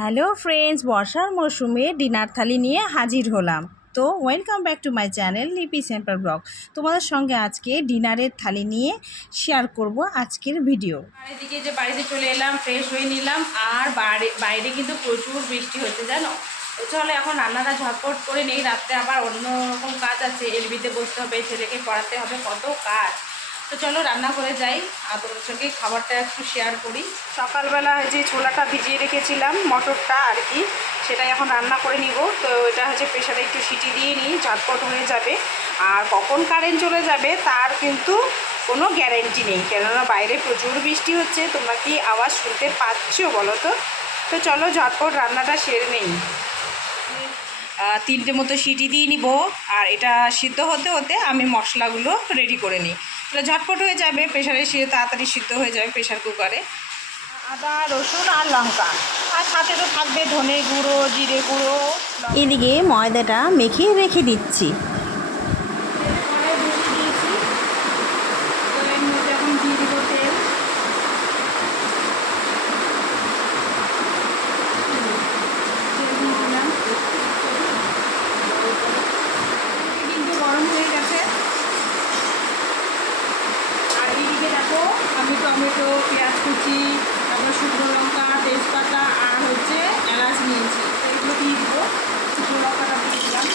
Hello friends, বর্ষার মরশুমে dinner থালি নিয়ে হাজির হলাম। তো welcome back to my channel লিপি সিম্পল ব্লগ। তোমাদের সঙ্গে আজকে ডিনারের থালি নিয়ে শেয়ার করব আজকের ভিডিও। আর এদিকে যে বাড়িতে চলে এলাম, ফ্রেশ হয়ে নিলাম। আর বাইরে কিন্তু প্রচুর বৃষ্টি হচ্ছে জানো। তো চলো এখন রান্নাটা ঝটপট করে নেই, রাত্রে আবার অন্য রকম কাজ আছে, এলবিতে বসতে হবে, ছেলেকে পড়াতে হবে, কত কাজ। তো চলো রান্না করে যাই আর তোমার সঙ্গে খাবারটা একটু শেয়ার করি। সকালবেলা যে ছোলাটা ভিজিয়ে রেখেছিলাম, মটরটা আর কি, সেটাই এখন রান্না করে নিব। তো এটা হচ্ছে প্রেশারে একটু সিটি দিয়ে নিই, ঝটপট হয়ে যাবে। আর কখন কারেন্ট চলে যাবে তার কিন্তু কোনো গ্যারেন্টি নেই, কেননা বাইরে প্রচুর বৃষ্টি হচ্ছে। তোমরা কি আওয়াজ শুনতে পাচ্ছ বলো তো? তো চলো ঝটপট রান্নাটা সেরে নেই। 3টে মতো সিটি দিয়ে নিব, আর এটা সিদ্ধ হতে হতে আমি মশলাগুলো রেডি করে নিই। তাহলে ঝটপট হয়ে যাবে, প্রেশারে সে তাড়াতাড়ি সিদ্ধ হয়ে যাবে প্রেশার কুকারে। আদা, রসুন আর লঙ্কা, আর সাথে তো থাকবে ধনে গুঁড়ো, জিরে গুঁড়ো। এদিকে ময়দাটা মেখে রেখে দিচ্ছি। আমি টমেটো, পেঁয়াজ কুচি, তারপর শুকনো লঙ্কা, তেজপাতা আর হচ্ছে এলাচ নিয়েছি, তো এগুলো দিয়ে দিব। শুকনো লঙ্কাটা দিয়ে দিলাম,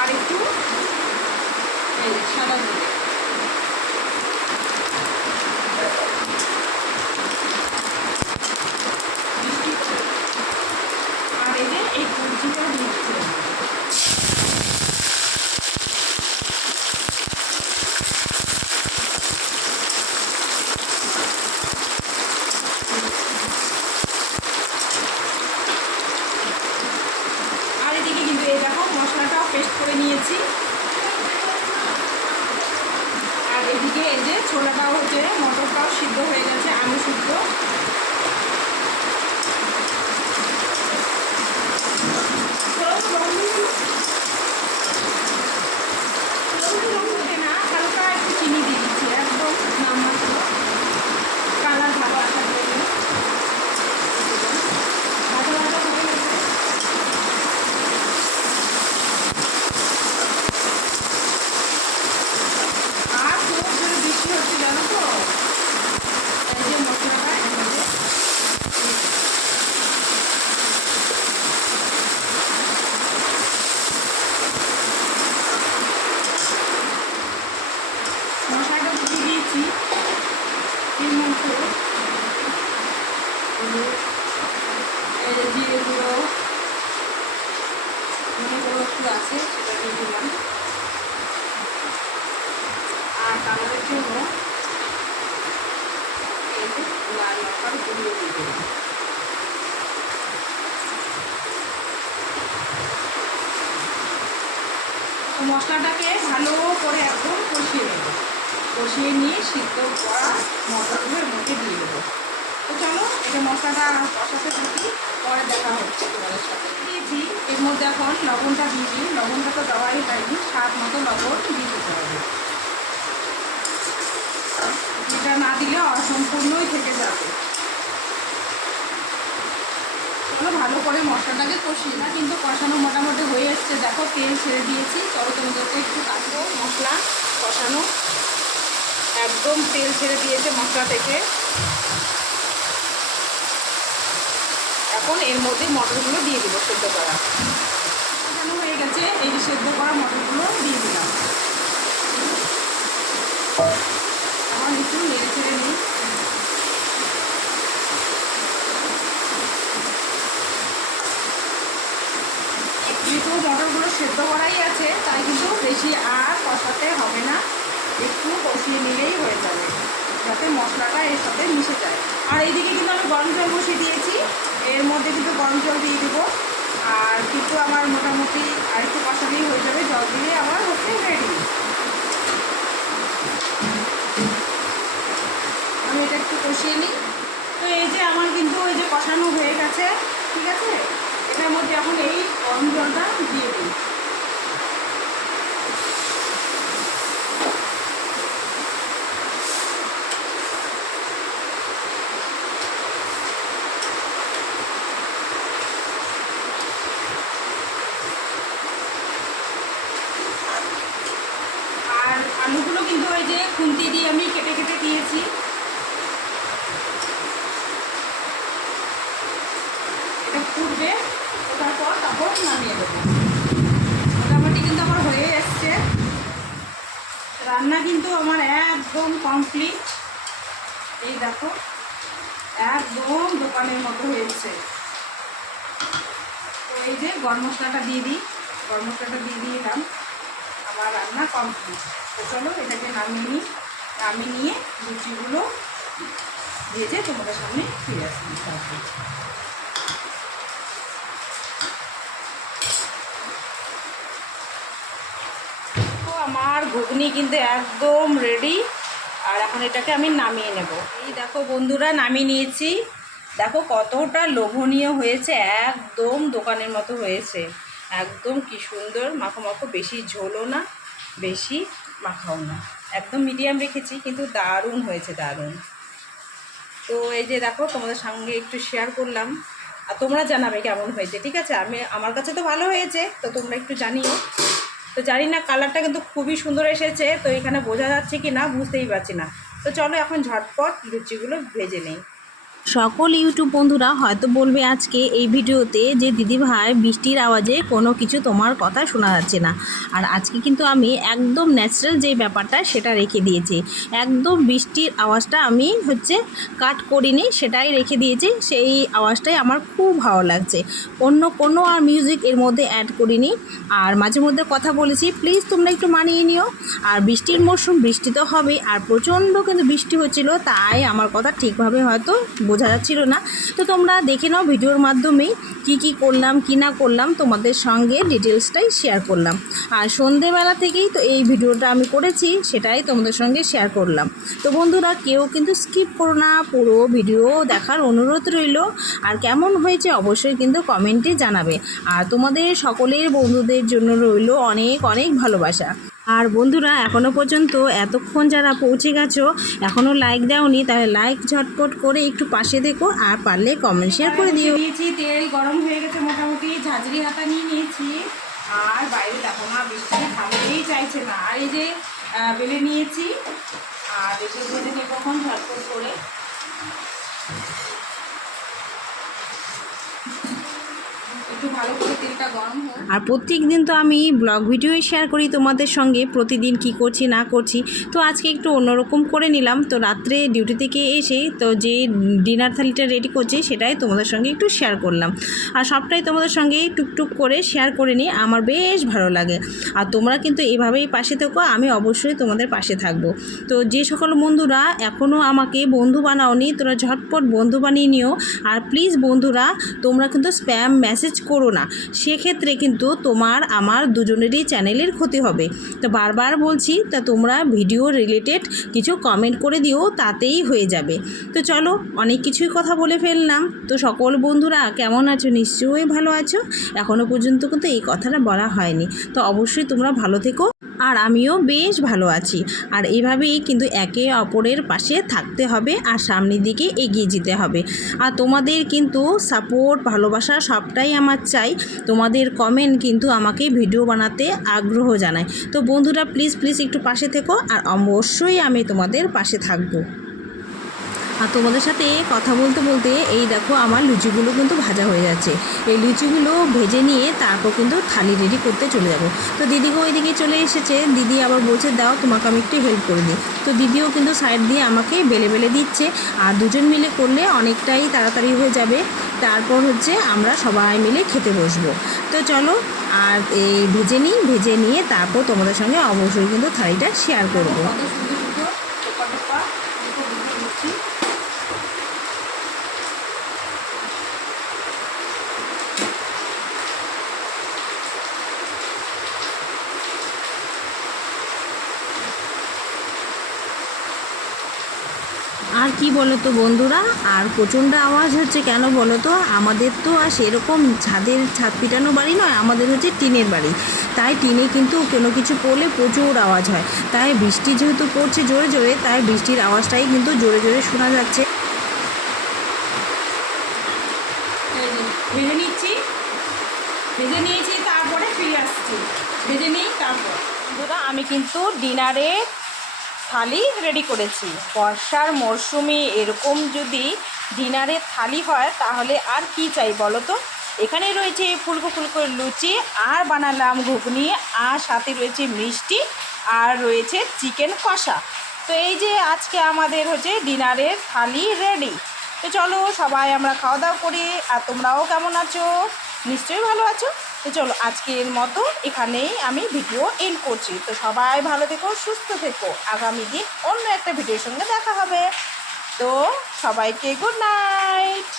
আর একটু সাদা জিরে। আর এই যে এই কুচিটা দিচ্ছি। আর এদিকে কিন্তু এই দেখো মশলাটাও পেস্ট করে নিয়েছি। আর এদিকে এই যে ছোলাটাও হচ্ছে, মটরটাও সিদ্ধ হয়ে গেছে, আলু সিদ্ধ। না হালকা একটু চিনি দিয়ে দিচ্ছি, একদম নামমাত্র, কালার ভালো আসার জন্য। ভাজা ভাজা হয়ে গেছে। আর খুব জোরে বৃষ্টি হচ্ছে জানো তো, এই যে মশলাটা এর মধ্যে মশলাটা দিয়ে দিয়েছি। এর মধ্যে এই যে জিরে গুঁড়ো, ধনে গুঁড়ো একটু আছে, সেটা দিয়ে দিলাম। আর কালারের জন্য এই যে লাল লঙ্কার গুঁড়ো দিয়ে দিলাম। তো মশলাটাকে ভালো করে একদম কষিয়ে নেব, কষিয়ে নিয়ে সিদ্ধ করা মটরগুলো এর মধ্যে দিয়ে দেবো। তো চলো এটা মশলাটা কষাতে থাকি, পরে দেখা হচ্ছে তোমাদের সাথে। দিয়েছি এর মধ্যে এখন লবণটা দিয়ে দিই, লবণটা তো দেওয়াই হয়নি, স্বাদ মতো লবণ দিয়ে দিতে হবে। এটা না দিলে অসম্পূর্ণই থেকে যাবে। চলো ভালো করে মশলাটাকে কষিয়ে না, কিন্তু কষানো মোটামুটি হয়ে এসছে, দেখো তেল ছেড়ে দিয়েছি। তবে তোমাদেরকে একটু কাটবো, মশলা কষানো একদম তেল ছেড়ে দিয়েছে মশলা থেকে। এখন এর মধ্যে মটরগুলো দিয়ে দেবো সেদ্ধ করা। কষানো হয়ে গেছে, এই যে সেদ্ধ করা মটরগুলো দিয়ে দিলাম। এখন একটু নেড়ে ছেড়ে নিই। যেহেতু মটরগুলো সেদ্ধ করাই আছে, তাই কিন্তু বেশি আর কষাতে হবে না, একটু কষিয়ে নিলেই হয়ে যাবে, যাতে মশলাটা এর সাথে মিশে যায়। আর এইদিকে কিন্তু আমি গরম জল বসিয়ে দিয়েছি, এর মধ্যে কিন্তু গরম জল দিয়ে দেবো। আর কিন্তু আমার মোটামুটি আর একটু কষালেই হয়ে যাবে, জল দিলে আমার হচ্ছে রেডি। আমি এটা একটু কষিয়ে নিই। তো এই যে আমার কিন্তু ওই যে কষানো হয়ে গেছে, ঠিক আছে। এটার মধ্যে এখন এই গরম জলটা দিয়ে দিই। যে খুন্তি দিয়ে আমি কেটে কেটে দিয়েছি। এটা ফুটবে, ওঠার পর তারপর নামিয়ে দেবো। মোটামুটি কিন্তু আমার হয়ে এসছে রান্না, কিন্তু আমার একদম কমপ্লিট। এই দেখো একদম দোকানের মতো হয়েছে। তো এই যে গরম মশলাটা দিয়ে দিই, গরম মশলাটা দিয়ে দিলাম, আমার রান্না কমপ্লিট। তো চলো এটাকে নামিয়ে নিই, নামিয়ে নিয়ে লুচিগুলো ভেজে তোমাদের সামনে ফিরে আসি। তো আমার ঘুগনি কিন্তু একদম রেডি, আর এখন এটাকে আমি নামিয়ে নেব। এই দেখো বন্ধুরা, নামিয়ে নিয়েছি। দেখো কতটা লোভনীয় হয়েছে, একদম দোকানের মতো হয়েছে। একদম কি সুন্দর মাখো মাখো, বেশি ঝোলও না বেশি মাখাও না, একদম মিডিয়াম রেখেছি, কিন্তু দারুণ হয়েছে, দারুণ। তো এই যে দেখো তোমাদের সঙ্গে একটু শেয়ার করলাম, আর তোমরা জানাবে কেমন হয়েছে, ঠিক আছে? আমার কাছে তো ভালো হয়েছে, তো তোমরা একটু জানিও। তো জানি না, কালারটা কিন্তু খুবই সুন্দর এসেছে, তো এখানে বোঝা যাচ্ছে কি না বুঝতেই পারছি না। তো চলো এখন ঝটপট লুচিগুলো ভেজে নেই। সকল ইউটিউব বন্ধুরা হয়তো বলবে আজকে এই ভিডিওতে যে দিদিভাই বৃষ্টির আওয়াজে কোনো কিছু তোমার কথা শোনা যাচ্ছে না। আর আজকে কিন্তু আমি একদম ন্যাচারাল যে ব্যাপারটা সেটা রেখে দিয়েছি, একদম বৃষ্টির আওয়াজটা আমি কাট করিনি, সেটাই রেখে দিয়েছি। সেই আওয়াজটাই আমার খুব ভালো লাগছে, অন্য কোনো আর মিউজিক এর মধ্যে অ্যাড করিনি। আর মাঝে মধ্যে কথা বলেছি, প্লিজ তোমরা একটু মানিয়ে নিও। আর বৃষ্টির মরশুম, বৃষ্টি তো হবে, আর প্রচণ্ড কিন্তু বৃষ্টি হচ্ছিল, তাই আমার কথা ঠিকভাবে হয়তো বোঝা যাচ্ছিল না। তো তোমরা দেখে নাও ভিডিওর মাধ্যমেই কি করলাম কি না করলাম, তোমাদের সঙ্গে ডিটেলসটাই শেয়ার করলাম। আর সন্ধেবেলা থেকেই তো এই ভিডিওটা আমি করেছি, সেটাই তোমাদের সঙ্গে শেয়ার করলাম। তো বন্ধুরা কেউ কিন্তু স্কিপ করো না, পুরো ভিডিও দেখার অনুরোধ রইল। আর কেমন হয়েছে অবশ্যই কিন্তু কমেন্টে জানাবে। আর তোমাদের সকলের বন্ধুদের জন্য রইল অনেক অনেক ভালোবাসা। আর বন্ধুরা এখনও পর্যন্ত এতক্ষণ যারা পৌঁছে গেছো, এখনও লাইক দাওনি, তাহলে লাইক ঝটপট করে একটু পাশে দেখো, আর পারলে কমেন্ট শেয়ার করে দিও। নিয়েছি, তেল গরম হয়ে গেছে, মোটামুটি ঝাঁঝরি হাতা নিয়ে নিয়েছি। আর বাইরে দেখো না, বৃষ্টি থামতেই চাইছে না। আর এই যে বেলে নিয়েছি, আর এসে ভেজে নেব এখন ঝটপট করে। একটু ভালো করে তেলটা গরম হোক। আর প্রত্যেক দিন তো আমি ব্লগ ভিডিওই শেয়ার করি তোমাদের সঙ্গে, প্রতিদিন কি করছি না করছি। তো আজকে একটু অন্যরকম করে নিলাম। তো রাত্রে ডিউটি থেকে এসে তো যে ডিনার থালিটা রেডি করছি, সেটাই তোমাদের সঙ্গে একটু শেয়ার করলাম। আর সবটাই তোমাদের সঙ্গে টুকটুক করে শেয়ার করে নিই, আমার বেশ ভালো লাগে। আর তোমরা কিন্তু এভাবেই পাশে থেকো, আমি অবশ্যই তোমাদের পাশে থাকবো। তো যে সকল বন্ধুরা এখনও আমাকে বন্ধু বানাওনি, তোরা ঝটপট বন্ধু বানিয়ে নিও। আর প্লিজ বন্ধুরা, তোমরা কিন্তু স্প্যাম মেসেজ করো না, সেক্ষেত্রে কিন্তু তোমার আমার দুজনেরই চ্যানেলের ক্ষতি হবে। তো বারবার বলছি, তা তোমরা ভিডিও রিলেটেড কিছু কমেন্ট করে দিও, তাতেই হয়ে যাবে। তো চলো, অনেক কিছুই কথা বলে ফেললাম। তো সকল বন্ধুরা কেমন আছো? নিশ্চয়ই ভালো আছো। এখনও পর্যন্ত কিন্তু এই কথাটা বলা হয়নি। তো অবশ্যই তোমরা ভালো থেকো, আর আমিও বেশ ভালো আছি। আর এইভাবেই কিন্তু একে অপরের পাশে থাকতে হবে, আর সামনের দিকে এগিয়ে যেতে হবে। আর তোমাদের কিন্তু সাপোর্ট, ভালোবাসা সবটাই আমার চাই। তোমাদের কমেন্ট কিন্তু আমাকে ভিডিও বানাতে আগ্রহ জানায়। তো বন্ধুরা প্লিজ প্লিজ একটু পাশে থেকো, আর অবশ্যই আমি তোমাদের পাশে থাকবো। আর তোমাদের সাথে কথা বলতে বলতে এই দেখো আমার লুচিগুলো কিন্তু ভাজা হয়ে যাচ্ছে। এই লুচিগুলো ভেজে নিয়ে তারপর কিন্তু থালি রেডি করতে চলে যাব। তো দিদিকে ওইদিকে চলে এসেছে, দিদি আবার বলছে দাও তোমাকে আমি একটু হেল্প করে দিই। তো দিদিও কিন্তু সাইড দিয়ে আমাকে বেলে বেলে দিচ্ছে, আর দুজন মিলে করলে অনেকটাই তাড়াতাড়ি হয়ে যাবে। তারপর আমরা সবাই মিলে খেতে বসবো। তো চলো, আর এই ভেজে নিয়ে তারপর তোমাদের সঙ্গে অবশ্যই কিন্তু থালিটা শেয়ার করবো। আর কি বলো তো বন্ধুরা, আর প্রচণ্ড আওয়াজ হচ্ছে কেন বলো তো? আমাদের তো আর সেরকম ছাদ পিটানো বাড়ি নয়, আমাদের টিনের বাড়ি। তাই টিনে কিন্তু কোনো কিছু পড়লে প্রচুর আওয়াজ হয়। তাই বৃষ্টি যেহেতু পড়ছে জোরে জোরে, তাই বৃষ্টির আওয়াজটাই কিন্তু জোরে জোরে শোনা যাচ্ছে। ভেজে নিয়েছি, তারপরে ফিরে আসছি। ভেজে নিই তারপর। বন্ধুরা আমি কিন্তু ডিনারে থালি রেডি করেছি। বর্ষার মরশুমে এরকম যদি ডিনারের থালি হয় তাহলে আর কি চাই বলো তো। এখানে রয়েছে ফুলকো ফুলকো লুচি, আর বানালাম ঘুগনি, আর সাথে রয়েছে মিষ্টি, আর রয়েছে চিকেন কষা। তো এই যে আজকে আমাদের হচ্ছে ডিনারের থালি রেডি। তো চলো সবাই আমরা খাওয়া দাওয়া করি। আর তোমরাও কেমন আছো? নিশ্চয়ই ভালো আছো। তো চলো আজকের মতো এখানেই আমি ভিডিও এন্ড করছি। তো সবাই ভালো থেকো, সুস্থ থেকো। আগামী দিন অন্য একটা ভিডিওর সঙ্গে দেখা হবে। তো সবাইকে গুড নাইট।